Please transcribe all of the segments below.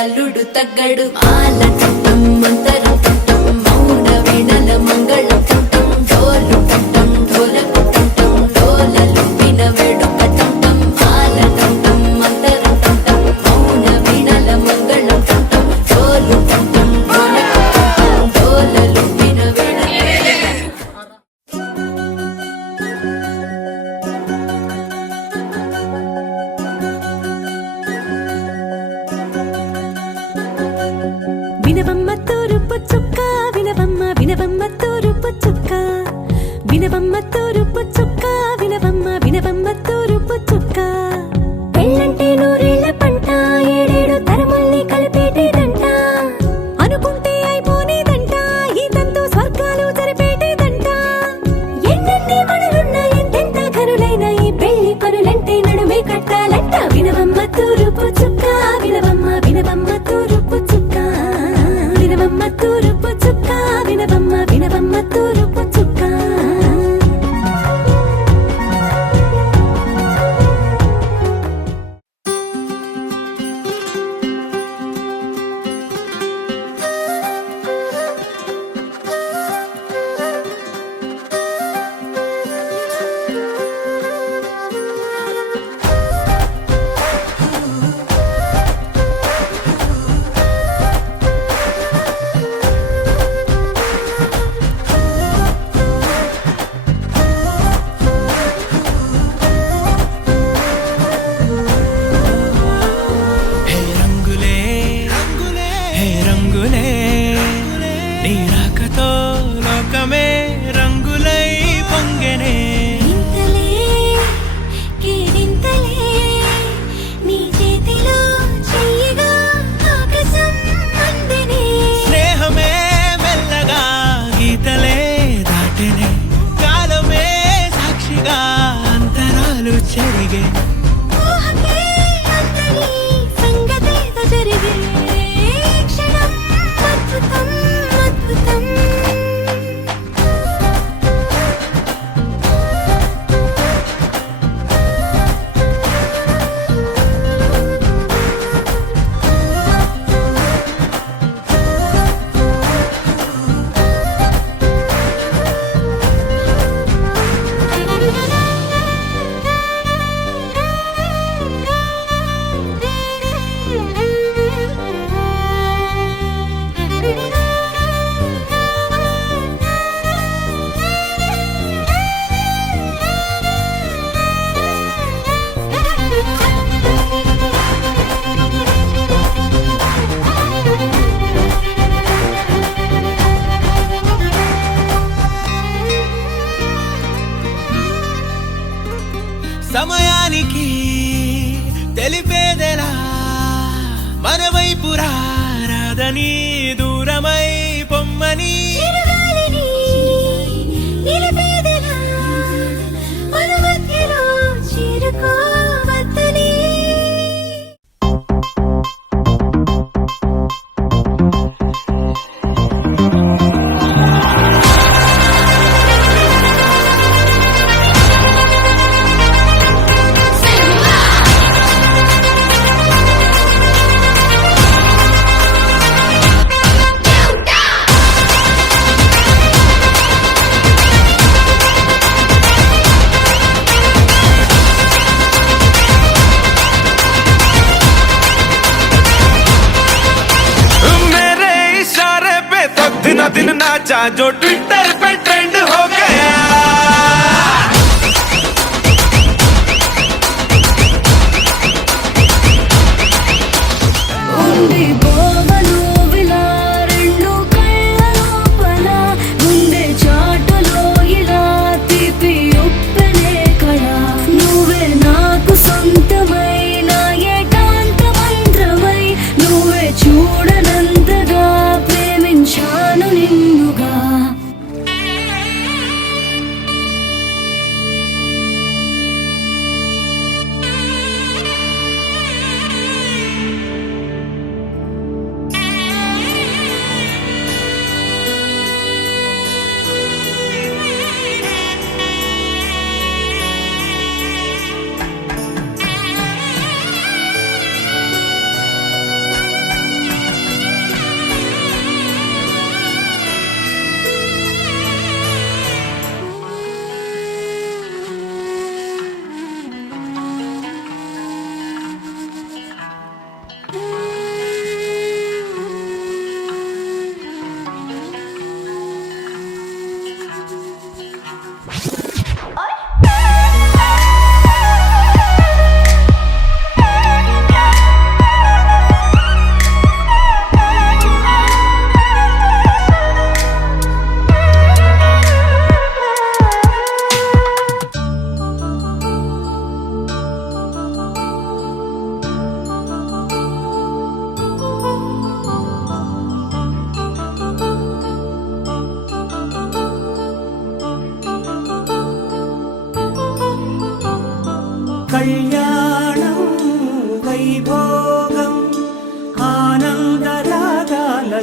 అల్లుడు తగ్గడు మాల చుట్టం మంతరం చుట్టం మౌన వీణల మంగళం చుట్టం డోలు చుట్టం డోలకు చుట్టం డోలలు విన వేడుక చుట్టం మాల చుట్టం మంతరం చుట్టం మౌన వీణల మంగళం చుట్టం డోలు చుట్టం డోలకు చుట్టం డోలలు విన వినవమ్మ తూరుపు చుక్క వినవమ్మ వినవమ్మ తూరుపు చుక్క వినవమ్మ తూరుపు చుక్క వినవమ్మ వినవమ్మ తూరుపు చుక్క పెళ్ళంటే నూరేళ్ల పంట ఏడేడు తరమల్ని కలిపేటేదంట అనుకుంటే అయిపోనేదంట ఈ తంతు స్వర్గాలు జరిపేటేదంట ఎన్నెన్ని మనులున్న ఎంతెంత కరులైన ఈ పెళ్లి పనులంటే నడుమే కట్టాలంట వినవమ్మ తూరుపు చుక్క వినవమ్మ వినవమ్మ తూరుపు చుక్క వినవమ్మ తూరుపు చుక్క వినవమ్మ వినవమ్మ తూరుపు చుక్క సమయానికి తెలిపేదెలా మన వైపు రాదని దూరమై పొమ్మని दिन नाचा जो ट्विटर पे ट्रेंड हो गया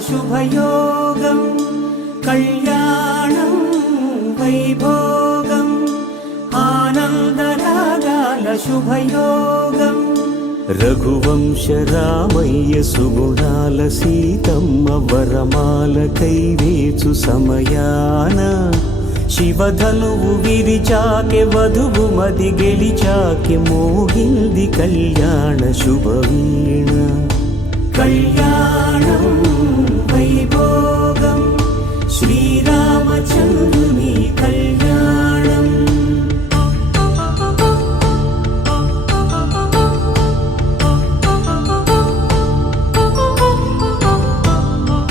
శుభయోగం కళ్యాణం వైభోగం ఆనందరాగాల శుభయోగం రఘువంశ రామయ్య సుగుణాల సీతమ్మ వరమాల కైవేచు సమయాన శివధనువు విరిచాకె వధువు మది గెలిచాకె మోగింది కళ్యాణ శుభవీణ కళ్యాణం వైభోగం శ్రీరామచంద్రుని కళ్యాణం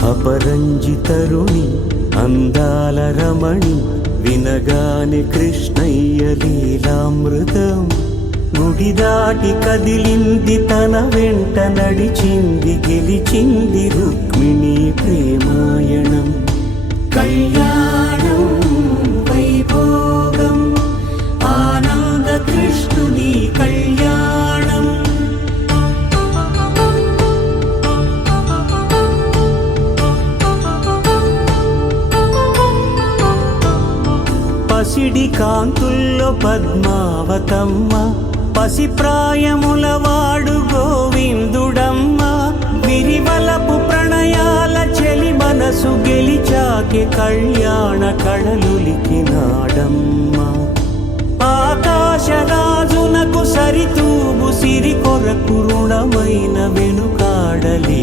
అపరంజి తరుణి అందాల రమణి వినగాని కృష్ణయ్య లీలామృతం గుడి దాటి కదిలింది తన వెంట నడిచింది గెలిచింది రుక్మిణి ప్రేమాయణం కళ్యాణం వైభోగం ఆనంద కృష్ణుని కళ్యాణం పసిడి కాంతుల్లో పద్మావతమ్మ పసిప్రాయముల వాడు గోవిందుడమ్మ విరివలపు ప్రణయాల చెలి మనసు గెలిచాకె కళ్యాణ కళలులికినాడమ్మ ఆకాశరాజునకు సరితూగు సిరి కొరకు రుణమైన వెనుకాడలే